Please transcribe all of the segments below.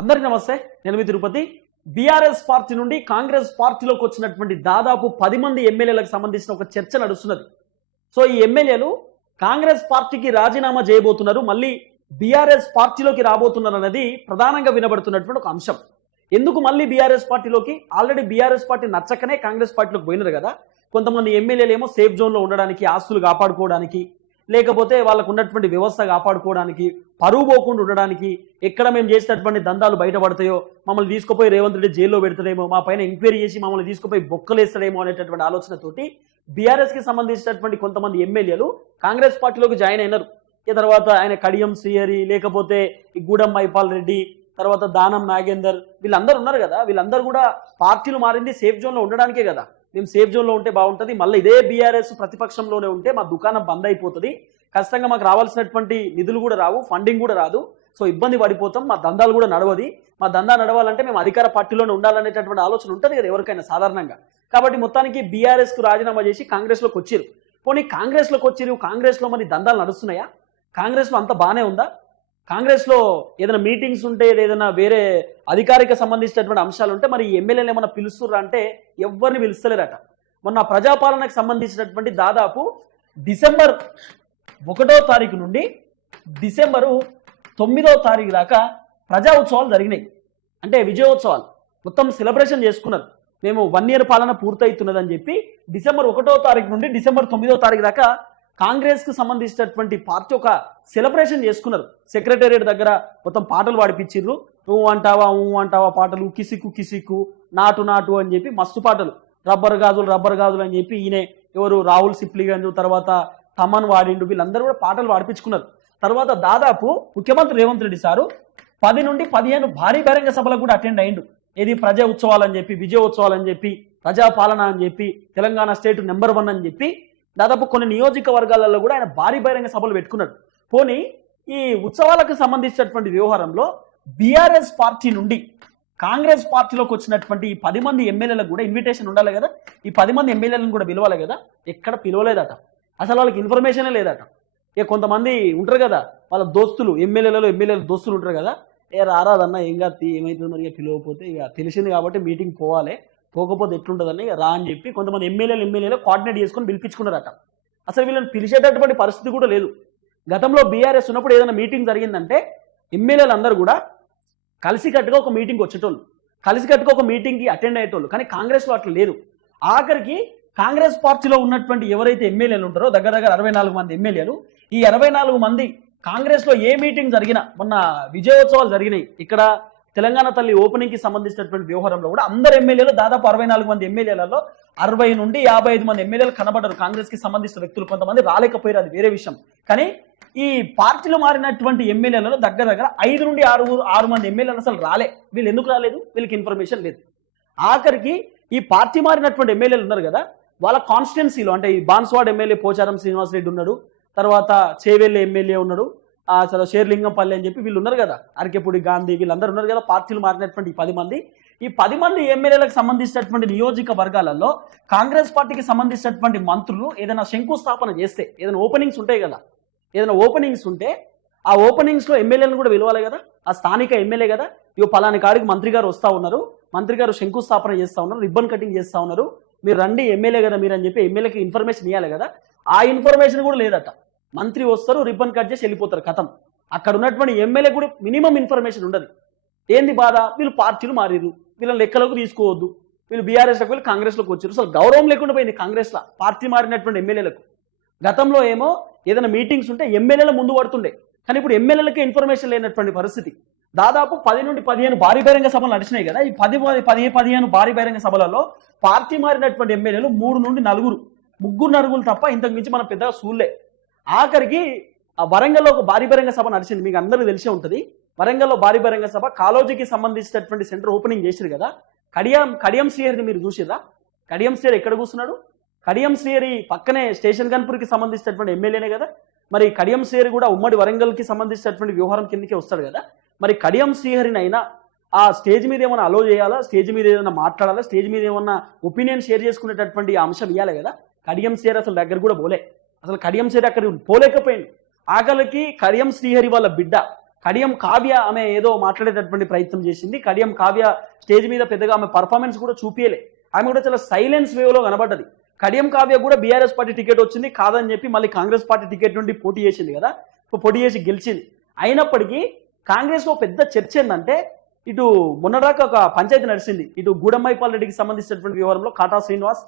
అందరి నమస్తే నేను మీ తిరుపతి. బీఆర్ఎస్ పార్టీ నుండి కాంగ్రెస్ పార్టీలోకి వచ్చినటువంటి దాదాపు పది మంది ఎమ్మెల్యేలకు సంబంధించిన ఒక చర్చ నడుస్తున్నది. సో ఈ ఎమ్మెల్యేలు కాంగ్రెస్ పార్టీకి రాజీనామా చేయబోతున్నారు మళ్ళీ బీఆర్ఎస్ పార్టీలోకి రాబోతున్నారు అనేది ప్రధానంగా వినబడుతున్నటువంటి ఒక అంశం. ఎందుకు మళ్ళీ బీఆర్ఎస్ పార్టీలోకి? ఆల్రెడీ బీఆర్ఎస్ పార్టీ నచ్చకనే కాంగ్రెస్ పార్టీలోకి పోయినారు కదా. కొంతమంది ఎమ్మెల్యేలు ఏమో సేఫ్ జోన్లో ఉండడానికి ఆస్తులు కాపాడుకోవడానికి లేకపోతే వాళ్ళకు ఉన్నటువంటి వ్యవస్థ కాపాడుకోవడానికి పరువు పోకుండా ఉండడానికి ఎక్కడ మేము చేసేటటువంటి దందాలు బయటపడతాయో మమ్మల్ని తీసుకుపోయి రేవంత్ రెడ్డి జైల్లో పెడతాడేమో మా పైన ఎంక్వైరీ చేసి మమ్మల్ని తీసుకుపోయి బొక్కలేస్తాడేమో అనేటటువంటి ఆలోచనతోటి బీఆర్ఎస్కి సంబంధించినటువంటి కొంతమంది ఎమ్మెల్యేలు కాంగ్రెస్ పార్టీలోకి జాయిన్ అయినారు. ఈ తర్వాత ఆయన కడియం శ్రీహరి లేకపోతే ఈ గూడెం మైపాల్ రెడ్డి తర్వాత దానం నాగేందర్ వీళ్ళందరూ ఉన్నారు కదా. వీళ్ళందరూ కూడా పార్టీలు మారింది సేఫ్ జోన్లో ఉండడానికే కదా. మేము సేఫ్ జోన్లో ఉంటే బాగుంటుంది. మళ్ళీ ఇదే బీఆర్ఎస్ ప్రతిపక్షంలోనే ఉంటే మా దుకాణం బంద్ అయిపోతుంది. ఖచ్చితంగా మాకు రావాల్సినటువంటి నిధులు కూడా రావు ఫండింగ్ కూడా రాదు. సో ఇబ్బంది పడిపోతాం మా దందాలు కూడా నడవది. మా దందా నడవాలంటే మేము అధికార పార్టీలోనే ఉండాలనేటటువంటి ఆలోచన ఉంటుంది కదా ఎవరికైనా సాధారణంగా. కాబట్టి మొత్తానికి బీఆర్ఎస్కు రాజీనామా చేసి కాంగ్రెస్లోకి వచ్చారు. పోనీ కాంగ్రెస్లోకి వచ్చారు కాంగ్రెస్లో మరి దందాలు నడుస్తున్నాయా? కాంగ్రెస్లో అంత బాగానే ఉందా? కాంగ్రెస్లో ఏదైనా మీటింగ్స్ ఉంటే ఏదైనా వేరే అధికారిక సంబంధించినటువంటి అంశాలు ఉంటే మరి ఎమ్మెల్యేలు ఏమైనా పిలుస్తుర్రా అంటే ఎవరిని పిలుస్తలేరట. మొన్న ప్రజాపాలనకు సంబంధించినటువంటి దాదాపు డిసెంబర్ ఒకటో తారీఖు నుండి డిసెంబరు తొమ్మిదో తారీఖు దాకా ప్రజా ఉత్సవాలు జరిగినాయి. అంటే విజయోత్సవాలు మొత్తం సెలబ్రేషన్ చేసుకున్నారు. మేము వన్ ఇయర్ పాలన పూర్తవుతున్నదని చెప్పి డిసెంబర్ ఒకటో తారీఖు నుండి డిసెంబర్ తొమ్మిదో తారీఖు దాకా కాంగ్రెస్కు సంబంధించినటువంటి పార్టీ ఒక సెలబ్రేషన్ చేసుకున్నారు. సెక్రటేరియట్ దగ్గర మొత్తం పాటలు పాడిపించిర్రు నువ్వు అంటావా ఊ అంటావా పాటలు కిసిక్కు కిసిక్కు నాటు నాటు అని చెప్పి మస్తు పాటలు. రబ్బర్ గాజులు రబ్బర్ గాజులు అని చెప్పి ఈయన ఎవరు రాహుల్ సిప్లిగంజు తర్వాత తమన్ వాడిండు వీళ్ళందరూ కూడా పాటలు పాడిపించుకున్నారు తర్వాత దాదాపు ముఖ్యమంత్రి రేవంత్ రెడ్డి సారు పది నుండి పదిహేను భారీ బహిరంగ సభలకు కూడా అటెండ్ అయిండు. ఇది ప్రజా ఉత్సవాలు అని చెప్పి విజయోత్సవాలు అని చెప్పి ప్రజాపాలన అని చెప్పి తెలంగాణ స్టేట్ నెంబర్ వన్ అని చెప్పి దాదాపు కొన్ని నియోజకవర్గాలలో కూడా ఆయన భారీ బహిరంగ సభలు పెట్టుకున్నాడు. పోనీ ఈ ఉత్సవాలకు సంబంధించినటువంటి వ్యవహారంలో బీఆర్ఎస్ పార్టీ నుండి కాంగ్రెస్ పార్టీలోకి వచ్చినటువంటి ఈ పది మంది ఎమ్మెల్యేలకు కూడా ఇన్విటేషన్ ఉండాలి కదా? ఈ పది మంది ఎమ్మెల్యేలను కూడా పిలవాలి కదా? ఎక్కడ పిలవలేదట. అసలు వాళ్ళకి ఇన్ఫర్మేషనే లేదట. ఇక కొంతమంది ఉంటారు కదా వాళ్ళ దోస్తులు ఎమ్మెల్యేలలో ఎమ్మెల్యేల దోస్తులు ఉంటారు కదా? ఏ రారాదన్న ఏం కాదు ఏమవుతుంది మరి? ఇక పిలవకపోతే ఇక తెలిసింది కాబట్టి మీటింగ్ పోవాలి. పోకపోతే ఎట్లుంటుందని రా అని చెప్పి కొంతమంది ఎమ్మెల్యేలు ఎమ్మెల్యేలు కోఆర్డినేట్ చేసుకొని పిలిపించుకున్నారట. అసలు వీళ్ళని పిలిచేటటువంటి పరిస్థితి కూడా లేదు. గతంలో బీఆర్ఎస్ ఉన్నప్పుడు ఏదైనా మీటింగ్ జరిగిందంటే ఎమ్మెల్యేలు అందరూ కూడా కలిసికట్టుగా ఒక మీటింగ్ వచ్చేటోళ్ళు కలిసికట్టుగా ఒక మీటింగ్కి అటెండ్ అయ్యేటోళ్ళు. కానీ కాంగ్రెస్లో అట్లా లేదు. ఆఖరికి కాంగ్రెస్ పార్టీలో ఉన్నటువంటి ఎవరైతే ఎమ్మెల్యేలు ఉంటారో దగ్గర దగ్గర అరవై నాలుగు మంది ఎమ్మెల్యేలు ఈ అరవై నాలుగు మంది కాంగ్రెస్లో ఏ మీటింగ్ జరిగినా మొన్న విజయోత్సవాలు జరిగినాయి. ఇక్కడ తెలంగాణ తల్లి ఓపెనింగ్కి సంబంధించినటువంటి వ్యవహారంలో కూడా అందరు ఎమ్మెల్యేలు దాదాపు అరవై నాలుగు మంది ఎమ్మెల్యేలలో అరవై నుండి యాభై ఐదు మంది ఎమ్మెల్యేలు కనబడరు కాంగ్రెస్కి సంబంధించిన వ్యక్తులు కొంతమంది రాలేకపోయారు. అది వేరే విషయం. కానీ ఈ పార్టీలో మారినటువంటి ఎమ్మెల్యేలలో దగ్గర దగ్గర ఐదు నుండి ఆరు ఆరు మంది ఎమ్మెల్యేలు అసలు రాలే. వీళ్ళు ఎందుకు రాలేదు? వీళ్ళకి ఇన్ఫర్మేషన్ లేదు. ఆఖరికి ఈ పార్టీ మారినటువంటి ఎమ్మెల్యేలు ఉన్నారు కదా వాళ్ళ కాన్స్టిట్యున్సీలో అంటే ఈ బాన్స్వాడ్ ఎమ్మెల్యే పోచారం శ్రీనివాసరెడ్డి ఉన్నాడు తర్వాత చేవెళ్ళి ఎమ్మెల్యే ఉన్నాడు అసలు షేర్లింగంపల్లి అని చెప్పి వీళ్ళు ఉన్నారు కదా. అరకెపూడి గాంధీ వీళ్ళందరూ ఉన్నారు కదా. పార్టీలు మారినటువంటి పది మంది. ఈ పది మంది ఎమ్మెల్యేలకు సంబంధించినటువంటి నియోజక వర్గాలలో కాంగ్రెస్ పార్టీకి సంబంధించినటువంటి మంత్రులు ఏదైనా శంకుస్థాపన చేస్తే ఏదైనా ఓపెనింగ్స్ ఉంటాయి కదా. ఏదైనా ఓపెనింగ్స్ ఉంటే ఆ ఓపెనింగ్స్లో ఎమ్మెల్యేలను కూడా పిలవాలి కదా. ఆ స్థానిక ఎమ్మెల్యే కదా. ఇవి పలాని కాడికి మంత్రి గారు వస్తూ ఉన్నారు. మంత్రి గారు శంకుస్థాపన చేస్తూ ఉన్నారు. రిబ్బన్ కటింగ్ చేస్తూ ఉన్నారు. మీరు రండి ఎమ్మెల్యే కదా మీరు అని చెప్పి ఎమ్మెల్యేకి ఇన్ఫర్మేషన్ ఇవ్వాలి కదా. ఆ ఇన్ఫర్మేషన్ కూడా లేదట. మంత్రి వస్తారు రిబ్బన్ కట్ చేసి వెళ్ళిపోతారు కథం. అక్కడ ఉన్నటువంటి ఎమ్మెల్యే కూడా మినిమం ఇన్ఫర్మేషన్ ఉండదు. ఏంది బాధ? వీళ్ళు పార్టీలు మారిరు వీళ్ళని లెక్కలోకి తీసుకోవద్దు. వీళ్ళు బీఆర్ఎస్లోకి వెళ్ళి కాంగ్రెస్లోకి వచ్చారు. అసలు గౌరవం లేకుండా పోయింది కాంగ్రెస్లో పార్టీ మారినటువంటి ఎమ్మెల్యేలకు. గతంలో ఏమో ఏదైనా మీటింగ్స్ ఉంటే ఎమ్మెల్యేల ముందు పడుతుండే. కానీ ఇప్పుడు ఎమ్మెల్యేలకే ఇన్ఫర్మేషన్ లేనటువంటి పరిస్థితి. దాదాపు పది నుండి పదిహేను భారీ బహిరంగ సభలు నడిచినాయి కదా. ఈ పది పది పదిహేను భారీ బహిరంగ సభలలో పార్టీ మారినటువంటి ఎమ్మెల్యేలు మూడు నుండి నలుగురు. ముగ్గురు నలుగురు తప్ప ఇంతకు మించి మనం పెద్దగా చూడలే. ఆఖరికి ఆ వరంగల్లో ఒక భారీ బహిరంగ సభ నడిచింది మీకు అందరికీ తెలిసే ఉంటుంది. వరంగల్లో భారీ బహిరంగ సభ కాలోజీకి సంబంధించినటువంటి సెంటర్ ఓపెనింగ్ చేశారు కదా. కడియం కడియం శ్రీహరిని మీరు చూసిరా కడియం శ్రీహరి ఎక్కడ కూర్చున్నాడు? కడియం శ్రీహరి పక్కనే స్టేషన్ గన్పూర్కి సంబంధించినటువంటి ఎమ్మెల్యేనే కదా. మరి కడియం శ్రీహరి కూడా ఉమ్మడి వరంగల్కి సంబంధించినటువంటి వ్యవహారం కిందకే వస్తాడు కదా. మరి కడియం శ్రీహరిని అయినా ఆ స్టేజ్ మీద ఏమైనా అలో చేయాలా? స్టేజ్ మీద ఏదైనా మాట్లాడాలా? స్టేజ్ మీద ఏమన్నా ఒపీనియన్ షేర్ చేసుకునేటటువంటి అంశం ఇవ్వాలి కదా. కడియం శ్రీహరి అసలు దగ్గర కూడా పోలే. అసలు కడియం సరే అక్కడ పోలేకపోయింది. ఆకలికి కడియం శ్రీహరి వాళ్ళ బిడ్డ కడియం కావ్య ఆమె ఏదో మాట్లాడేటటువంటి ప్రయత్నం చేసింది. కడియం కావ్య స్టేజ్ మీద పెద్దగా ఆమె పర్ఫార్మెన్స్ కూడా చూపించలే ఆమె కూడా చాలా సైలెన్స్ వేవ్లో కనబడ్డది. కడియం కావ్య కూడా బీఆర్ఎస్ పార్టీ టికెట్ వచ్చింది కాదని చెప్పి మళ్ళీ కాంగ్రెస్ పార్టీ టికెట్ నుండి పోటీ చేసింది కదా. పోటీ చేసి గెలిచింది. అయినప్పటికీ కాంగ్రెస్లో పెద్ద చర్చ ఏంటంటే ఇటు మొన్నదాకా ఒక పంచాయతీ నడిచింది. ఇటు గూడమ్మైపాల్ రెడ్డికి సంబంధించినటువంటి వివరంలో కాటా శ్రీనివాస్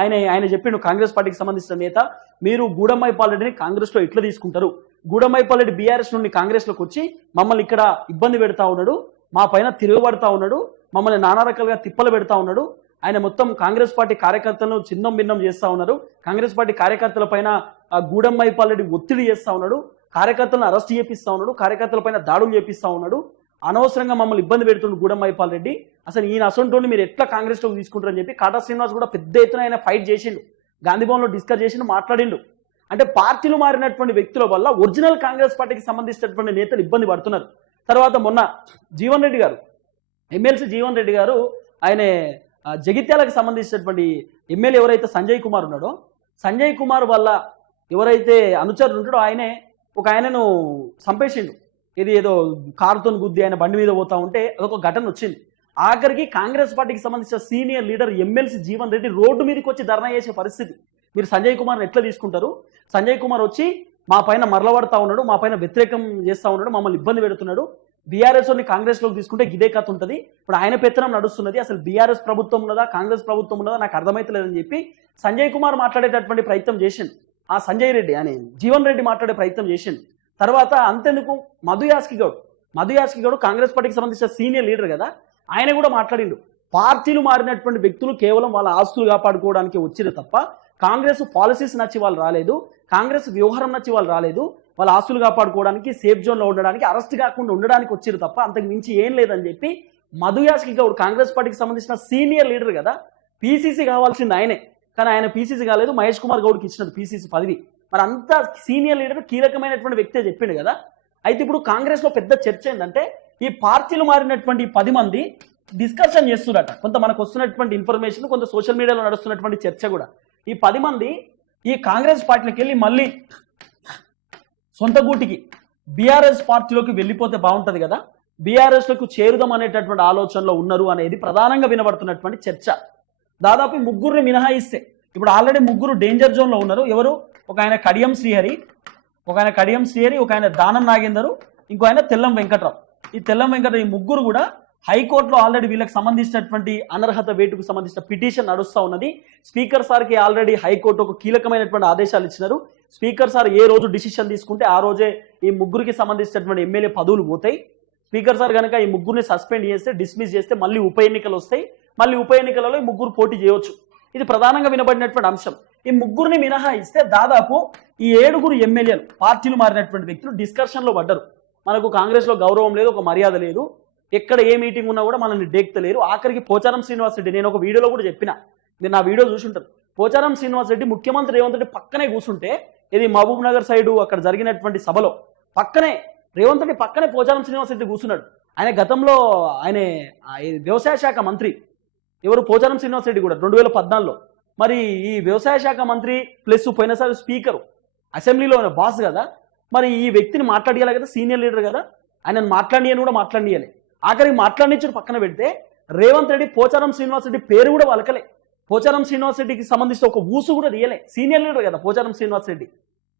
ఆయన ఆయన చెప్పిండు కాంగ్రెస్ పార్టీకి సంబంధించిన నేత మీరు గూడమ్మైపాల్ రెడ్డిని కాంగ్రెస్లో ఎట్లా తీసుకుంటారు. గూడమ్మైపాల్ రెడ్డి బీఆర్ఎస్ నుండి కాంగ్రెస్లోకి వచ్చి మమ్మల్ని ఇక్కడ ఇబ్బంది పెడతా ఉన్నాడు మా పైన తిరగబడతా ఉన్నాడు మమ్మల్ని నానా రకాలుగా తిప్పలు పెడతా ఉన్నాడు. ఆయన మొత్తం కాంగ్రెస్ పార్టీ కార్యకర్తలను చిన్నం భిన్నం చేస్తా ఉన్నారు. కాంగ్రెస్ పార్టీ కార్యకర్తల పైన గూడమ్మైపాల్ రెడ్డి ఒత్తిడి చేస్తా ఉన్నాడు. కార్యకర్తలను అరెస్ట్ చేపిస్తా ఉన్నాడు. కార్యకర్తల పైన దాడులు చేపిస్తా ఉన్నాడు. అనవసరంగా మమ్మల్ని ఇబ్బంది పెడుతుండు గూడమ్మైపాల్ రెడ్డి. అసలు ఈయన అసొంటోని మీరు ఎట్లా కాంగ్రెస్లోకి తీసుకుంటారని చెప్పి కాటా శ్రీనివాస్ కూడా పెద్ద ఎత్తున ఆయన ఫైట్ చేసిండు. గాంధీభవన్లో డిస్కస్ చేసిండు మాట్లాడిండు. అంటే పార్టీలు మారినటువంటి వ్యక్తుల వల్ల ఒరిజినల్ కాంగ్రెస్ పార్టీకి సంబంధించినటువంటి నేతలు ఇబ్బంది పడుతున్నారు. తర్వాత మొన్న జీవన్ రెడ్డి గారు ఎమ్మెల్సీ జీవన్ రెడ్డి గారు ఆయన జగిత్యాలకు సంబంధించినటువంటి ఎమ్మెల్యే ఎవరైతే సంజయ్ కుమార్ ఉన్నాడో సంజయ్ కుమార్ వల్ల ఎవరైతే అనుచరులు ఉంటాడో ఆయనే ఒక ఆయనను చంపేసిండు. ఇది ఏదో కారుతో గుద్ది ఆయన బండి మీద పోతా ఉంటే అదొక ఘటన వచ్చింది. ఆఖరికి కాంగ్రెస్ పార్టీకి సంబంధించిన senior leader MLC Jeevan Reddy road మీదకి వచ్చి ధర్నా చేసే పరిస్థితి. మీరు సంజయ్ కుమార్ని ఎట్లా తీసుకుంటారు? సంజయ్ కుమార్ వచ్చి మా పైన మరలబడతా ఉన్నాడు మా పైన వ్యతిరేకం చేస్తా ఉన్నాడు మమ్మల్ని ఇబ్బంది పెడుతున్నాడు. బీఆర్ఎస్ని కాంగ్రెస్లోకి తీసుకుంటే ఇదే కథ ఉంటుంది. ఇప్పుడు ఆయన పెత్తనం నడుస్తున్నది అసలు బీఆర్ఎస్ ప్రభుత్వం ఉన్నదా కాంగ్రెస్ ప్రభుత్వం ఉన్నదా నాకు అర్థమైతలేదని చెప్పి సంజయ్ కుమార్ మాట్లాడేటటువంటి ప్రయత్నం చేసిండు. ఆ సంజయ్ రెడ్డి అని జీవన్ రెడ్డి మాట్లాడే ప్రయత్నం చేసిండు. తర్వాత అంతెందుకు? మధు యాస్కి గౌడ్. మధు యాస్కి గౌడ్ కాంగ్రెస్ పార్టీకి సంబంధించిన సీనియర్ లీడర్ కదా ఆయన కూడా మాట్లాడిండు. పార్టీలు మారినటువంటి వ్యక్తులు కేవలం వాళ్ళ ఆస్తులు కాపాడుకోవడానికి వచ్చిరు తప్ప కాంగ్రెస్ పాలసీస్ నచ్చి వాళ్ళు రాలేదు కాంగ్రెస్ వ్యవహారం నచ్చి వాళ్ళు రాలేదు వాళ్ళ ఆస్తులు కాపాడుకోవడానికి సేఫ్ జోన్లో ఉండడానికి అరెస్ట్ కాకుండా ఉండడానికి వచ్చారు తప్ప అంతకు మించి ఏం లేదని చెప్పి మధుయాస్కి గౌడ్ కాంగ్రెస్ పార్టీకి సంబంధించిన సీనియర్ లీడర్ కదా పీసీసీ కావాల్సింది ఆయనే. కానీ ఆయన పీసీసీ కాలేదు మహేష్ కుమార్ గౌడ్కి ఇచ్చినది పీసీసీ పదవి. మరి అంత సీనియర్ లీడర్ కీలకమైనటువంటి వ్యక్తే చెప్పిండు కదా. అయితే ఇప్పుడు కాంగ్రెస్లో పెద్ద చర్చ ఏంటంటే ఈ పార్టీలు మారినటువంటి పది మంది డిస్కషన్ చేస్తున్నారట కొంత మనకు వస్తున్నటువంటి ఇన్ఫర్మేషన్ కొంత సోషల్ మీడియాలో నడుస్తున్నటువంటి చర్చ కూడా. ఈ పది మంది ఈ కాంగ్రెస్ పార్టీలకు వెళ్ళి మళ్ళీ సొంత గూటికి బీఆర్ఎస్ పార్టీలోకి వెళ్ళిపోతే బాగుంటుంది కదా? బీఆర్ఎస్లకు చేరుదాం అనేటటువంటి ఆలోచనలో ఉన్నారు అనేది ప్రధానంగా వినబడుతున్నటువంటి చర్చ. దాదాపు ముగ్గురిని మినహాయిస్తే ఇప్పుడు ఆల్రెడీ ముగ్గురు డేంజర్ జోన్లో ఉన్నారు. ఎవరు? ఒక ఆయన కడియం శ్రీహరి ఒక ఆయన కడియం శ్రీహరి ఒక ఆయన దానం నాగేందరు ఇంకో ఆయన తెల్లం వెంకట్రావు. ఈ తెల్లం వెంకట ఈ ముగ్గురు కూడా హైకోర్టులో ఆల్రెడీ వీళ్ళకి సంబంధించినటువంటి అనర్హత వేటుకు సంబంధించిన పిటిషన్ నడుస్తూ ఉన్నది. స్పీకర్ సార్కి ఆల్రెడీ హైకోర్టు ఒక కీలకమైనటువంటి ఆదేశాలు ఇచ్చినారు. స్పీకర్ సార్ ఏ రోజు డిసిషన్ తీసుకుంటే ఆ రోజే ఈ ముగ్గురికి సంబంధించినటువంటి ఎమ్మెల్యే పదవులు పోతాయి. స్పీకర్ సార్ కనుక ఈ ముగ్గురిని సస్పెండ్ చేస్తే డిస్మిస్ చేస్తే మళ్ళీ ఉప ఎన్నికలు వస్తాయి. మళ్ళీ ఉప ఎన్నికలలో ఈ ముగ్గురు పోటీ చేయవచ్చు. ఇది ప్రధానంగా వినబడినటువంటి అంశం. ఈ ముగ్గురిని మినహాయిస్తే దాదాపు ఈ ఏడుగురు ఎమ్మెల్యేలు పార్టీలు మారినటువంటి వ్యక్తులు డిస్కషన్లో పడ్డరు. మనకు కాంగ్రెస్లో గౌరవం లేదు ఒక మర్యాద లేదు. ఎక్కడ ఏ మీటింగ్ ఉన్నా కూడా మనల్ని డేక్తలేరు. ఆఖరికి పోచారం శ్రీనివాస్ రెడ్డి నేను ఒక వీడియోలో కూడా చెప్పిన. మీరు నా వీడియో చూసుంటారు. పోచారం శ్రీనివాస్ రెడ్డి ముఖ్యమంత్రి రేవంత్ రెడ్డి పక్కనే కూర్చుంటే ఇది మహబూబ్ నగర్ సైడు అక్కడ జరిగినటువంటి సభలో పక్కనే రేవంత్ రెడ్డి పక్కనే పోచారం శ్రీనివాస్ రెడ్డి కూర్చున్నాడు. ఆయన గతంలో ఆయన వ్యవసాయ శాఖ మంత్రి. ఎవరు? పోచారం శ్రీనివాస్ రెడ్డి కూడా రెండు వేల పద్నాలుగులో. మరి ఈ వ్యవసాయ శాఖ మంత్రి ప్లస్ పోయినసారి స్పీకరు. అసెంబ్లీలో ఆయన బాస్ కదా. మరి ఈ వ్యక్తిని మాట్లాడియాలి కదా సీనియర్ లీడర్ కదా? ఆయన మాట్లాడియని కూడా మాట్లాడియాలి. ఆఖరికి మాట్లాడించుడు పక్కన పెడితే రేవంత్ రెడ్డి పోచారం శ్రీనివాస్ రెడ్డి పేరు కూడా వలకలే పోచారం శ్రీనివాస్ రెడ్డికి సంబంధించిన ఒక ఊసు కూడా తీయలే. సీనియర్ లీడర్ కదా పోచారం శ్రీనివాస్ రెడ్డి.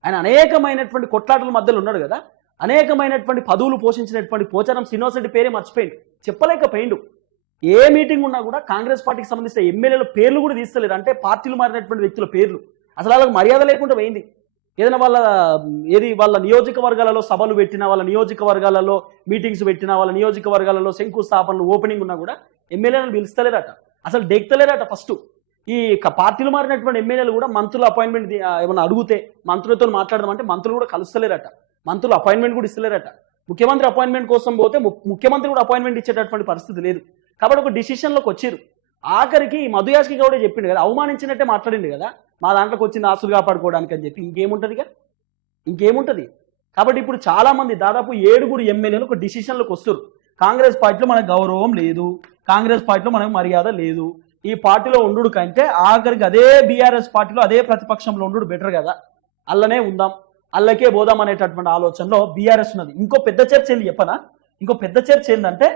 ఆయన అనేకమైనటువంటి కొట్లాటల మధ్యలో ఉన్నాడు కదా అనేకమైనటువంటి పదవులు పోషించినటువంటి పోచారం శ్రీనివాస్ రెడ్డి పేరే మర్చిపోయిండు. చెప్పలేకపోయిండు. ఏ మీటింగ్ ఉన్నా కూడా కాంగ్రెస్ పార్టీకి సంబంధించిన ఎమ్మెల్యేల పేర్లు కూడా తీస్తలేరు అంటే పార్టీలు మారినటువంటి వ్యక్తుల పేర్లు. అసలు వాళ్ళకి మర్యాద లేకుండా పోయింది. ఏదైనా వాళ్ళ ఏది వాళ్ళ నియోజకవర్గాలలో సభలు పెట్టినా వాళ్ళ నియోజకవర్గాలలో మీటింగ్స్ పెట్టినా వాళ్ళ నియోజకవర్గాలలో శంకుస్థాపనలు ఓపెనింగ్ ఉన్నా కూడా ఎమ్మెల్యేలను పిలుస్తలేరట. అసలు డెక్తలేరట ఫస్ట్. ఈ పార్టీలు మారినటువంటి ఎమ్మెల్యేలు కూడా మంత్రుల అపాయింట్మెంట్ ఏమైనా అడిగితే మంత్రులతో మాట్లాడదామంటే మంత్రులు కూడా కలుస్తలేరట. మంత్రులు అపాయింట్మెంట్ కూడా ఇస్తలేరట. ముఖ్యమంత్రి అపాయింట్మెంట్ కోసం పోతే ముఖ్యమంత్రి కూడా అపాయింట్మెంట్ ఇచ్చేటటువంటి పరిస్థితి లేదు. కాబట్టి ఒక డిసిషన్లోకి వచ్చారు. ఆఖరికి ఈ గౌడే చెప్పిండు కదా అవమానించినట్టే మాట్లాడింది కదా. మా దాంట్లోకి వచ్చింది ఆస్తులు కాపాడుకోవడానికి అని చెప్పి ఇంకేముంటుందిగా? ఇంకేముంటుంది? కాబట్టి ఇప్పుడు చాలామంది దాదాపు ఏడుగురు ఎమ్మెల్యేలు ఒక డిసిషన్లకు వస్తారు కాంగ్రెస్ పార్టీలో మనకు గౌరవం లేదు. కాంగ్రెస్ పార్టీలో మనకు మర్యాద లేదు. ఈ పార్టీలో ఉండు కంటే ఆఖరికి అదే బీఆర్ఎస్ పార్టీలో అదే ప్రతిపక్షంలో ఉండు బెటర్ కదా? అల్లనే ఉందాం. అల్లకే పోదాం అనేటటువంటి ఆలోచనలో బీఆర్ఎస్ ఉన్నది. ఇంకో పెద్ద చర్చ ఏంది చెప్పనా? ఇంకో పెద్ద చర్చ ఏంటంటే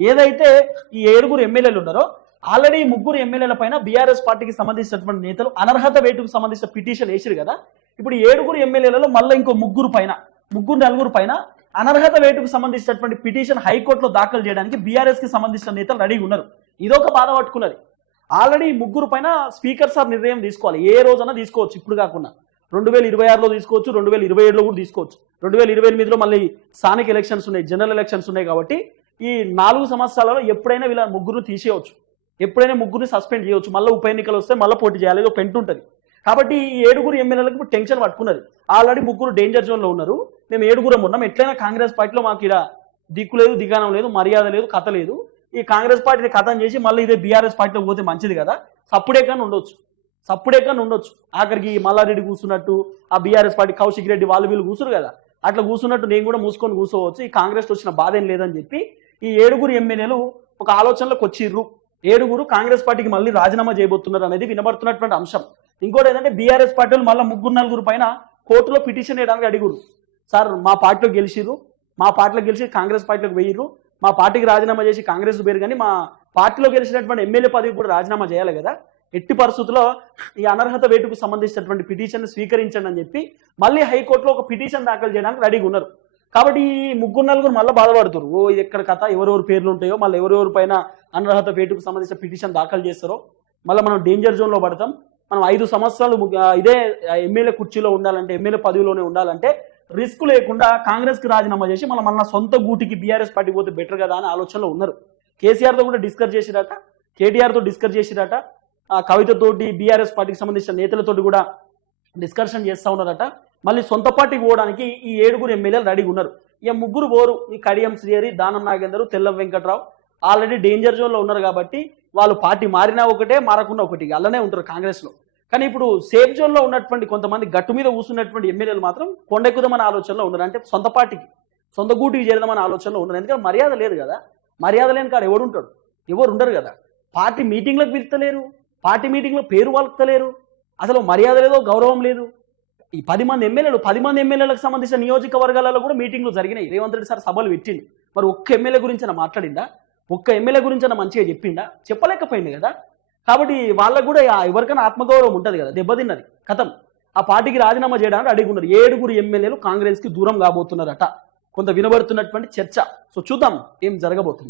ఏదైతే ఈ ఏడుగురు ఎమ్మెల్యేలు ఉన్నారో ఆల్రెడీ ముగ్గురు ఎమ్మెల్యేల పైన బీఆర్ఎస్ పార్టీకి సంబంధించినటువంటి నేతలు అనర్హత వేటుకు సంబంధించిన పిటిషన్ వేసిరు కదా? ఇప్పుడు ఏడుగురు ఎమ్మెల్యేలలో మళ్ళీ ఇంకో ముగ్గురు పైన ముగ్గురు నలుగురు పైన అనర్హత వేటుకు సంబంధించినటువంటి పిటిషన్ హైకోర్టులో దాఖలు చేయడానికి బీఆర్ఎస్కి సంబంధించిన నేతలు రెడీగా ఉన్నారు. ఇదొక బాధ పట్టుకున్నది. ఆల్రెడీ ముగ్గురు పైన స్పీకర్ సార్ నిర్ణయం తీసుకోవాలి. ఏ రోజైనా తీసుకోవచ్చు ఇప్పుడు కాకుండా. రెండు వేల ఇరవై ఆరులో తీసుకోవచ్చు రెండు వేల ఇరవై ఏడులో కూడా తీసుకోవచ్చు. రెండు వేల ఇరవై ఎనిమిదిలో మళ్ళీ స్థానిక ఎలక్షన్స్ ఉన్నాయి జనరల్ ఎలక్షన్స్ ఉన్నాయి కాబట్టి ఈ నాలుగు సంవత్సరాలలో ఎప్పుడైనా వీళ్ళ ముగ్గురు తీసేయవచ్చు. ఎప్పుడైనా ముగ్గురిని సస్పెండ్ చేయవచ్చు. మళ్ళీ ఉప ఎన్నికలు వస్తే మళ్ళీ పోటీ చేయాలి. ఏదో పెంట్ ఉంటుంది. కాబట్టి ఈ ఏడుగురు ఎమ్మెల్యేలకు ఇప్పుడు టెన్షన్ పట్టుకున్నది. ఆల్రెడీ ముగ్గురు డేంజర్ జోన్లో ఉన్నారు. మేము ఏడుగురం ఉన్నాం. ఎట్లయినా కాంగ్రెస్ పార్టీలో మాకు ఇక్కడ దిక్కు లేదు దిగానం లేదు మర్యాద లేదు కథ లేదు. ఈ కాంగ్రెస్ పార్టీని కథం చేసి మళ్ళీ ఇదే బీఆర్ఎస్ పార్టీలో పోతే మంచిది కదా? సప్పుడే కానీ ఉండొచ్చు. సప్పుడే కానీ ఉండొచ్చు. ఆఖరికి మల్లారెడ్డి కూర్చున్నట్టు ఆ బీఆర్ఎస్ పార్టీ కౌశిక్ రెడ్డి వాళ్ళు వీళ్ళు కూర్చురు కదా? అట్లా కూర్చున్నట్టు నేను కూడా మూసుకొని కూర్చోవచ్చు. ఈ కాంగ్రెస్ వచ్చిన బాధ ఏం లేదని చెప్పి ఈ ఏడుగురు ఎమ్మెల్యేలు ఒక ఆలోచనలోకి వచ్చిర్రు. ఏడుగురు కాంగ్రెస్ పార్టీకి మళ్ళీ రాజీనామా చేయబోతున్నారు అనేది వినబడుతున్నటువంటి అంశం. ఇంకోటి ఏంటంటే బీఆర్ఎస్ పార్టీలు మళ్ళీ ముగ్గురు నలుగురు పైన కోర్టులో పిటిషన్ వేయడానికి అడిగురు సార్ మా పార్టీలో గెలిచిరు మా పార్టీలో గెలిచి కాంగ్రెస్ పార్టీలోకి వెయ్యిర్రు మా పార్టీకి రాజీనామా చేసి కాంగ్రెస్ పేరు కానీ మా పార్టీలో గెలిచినటువంటి ఎమ్మెల్యే పదవి కూడా రాజీనామా చేయాలి కదా. ఎట్టి పరిస్థితుల్లో ఈ అనర్హత వేటుకు సంబంధించినటువంటి పిటిషన్ స్వీకరించండి అని చెప్పి మళ్ళీ హైకోర్టులో ఒక పిటిషన్ దాఖలు చేయడానికి రెడీగా ఉన్నారు. కాబట్టి ఈ ముగ్గురు నలుగురు మళ్ళీ బాధపడుతారు ఓ ఇది ఎక్కడ కథ? ఎవరెవరు పేర్లు ఉంటాయో మళ్ళీ ఎవరెవరి పైన అనర్హత పేటుకు సంబంధించిన పిటిషన్ దాఖలు చేస్తారో మళ్ళీ మనం డేంజర్ జోన్లో పడతాం. మనం ఐదు సంవత్సరాలు ఇదే ఎమ్మెల్యే కుర్చీలో ఉండాలంటే ఎమ్మెల్యే పదవిలోనే ఉండాలంటే రిస్క్ లేకుండా కాంగ్రెస్కి రాజీనామా చేసి మళ్ళీ మన సొంత గూటికి బీఆర్ఎస్ పార్టీ పోతే బెటర్ కదా అని ఆలోచనలో ఉన్నారు. కేసీఆర్తో కూడా డిస్కస్ చేసిరట కేటీఆర్తో డిస్కస్ చేసిరట కవితతోటి బీఆర్ఎస్ పార్టీకి సంబంధించిన నేతలతోటి కూడా డిస్కషన్ చేస్తూ ఉన్నారట. మళ్ళీ సొంత పార్టీకి పోవడానికి ఈ ఏడుగురు ఎమ్మెల్యేలు రెడీగా ఉన్నారు. ఇక ముగ్గురు పోరు ఈ కడియం శ్రీహరి దానం నాగేందర్ తెల్లం వెంకట్రావు. ఆల్రెడీ డేంజర్ జోన్లో ఉన్నారు కాబట్టి వాళ్ళు పార్టీ మారినా ఒకటే మారకుండా ఒకటి. అలానే ఉంటారు కాంగ్రెస్లో. కానీ ఇప్పుడు సేఫ్ జోన్లో ఉన్నటువంటి కొంతమంది గట్టు మీద కూర్చున్నటువంటి ఎమ్మెల్యేలు మాత్రం కొండెక్కుదామనే ఆలోచనలో ఉన్నారు. అంటే సొంత పార్టీకి సొంత గూటికి చేరదామనే ఆలోచనలో ఉన్నారు. ఎందుకంటే మర్యాద లేదు కదా. మర్యాద లేని కాడు ఎవడు ఉంటాడు? ఎవరు ఉండరు కదా. పార్టీ మీటింగ్లకు పిలుస్తలేరు. పార్టీ మీటింగ్లో పేరు వలుపుతలేరు అసలు మర్యాద లేదో గౌరవం లేదు. ఈ పది మంది ఎమ్మెల్యేలు పది మంది ఎమ్మెల్యేలకు సంబంధించిన నియోజకవర్గాలలో కూడా మీటింగ్లు జరిగినాయి. రేవంత్ రెడ్డి సార్ సభలు పెట్టిండు. మరి ఒక్క ఎమ్మెల్యే గురించి మాట్లాడిందా? ఒక్క ఎమ్మెల్యే గురించి మంచిగా చెప్పిండా? చెప్పలేకపోయింది కదా. కాబట్టి వాళ్ళకు కూడా ఎవరికైనా ఆత్మగౌరవం ఉంటుంది కదా దెబ్బతిన్నది. కథం. ఆ పార్టీకి రాజీనామా చేయడానికి అడిగున్నారు ఏడుగురు ఎమ్మెల్యేలు కాంగ్రెస్కి దూరం కాబోతున్నారట. కొంత వినబడుతున్నటువంటి చర్చ. సో చూద్దాం ఏం జరగబోతుంది.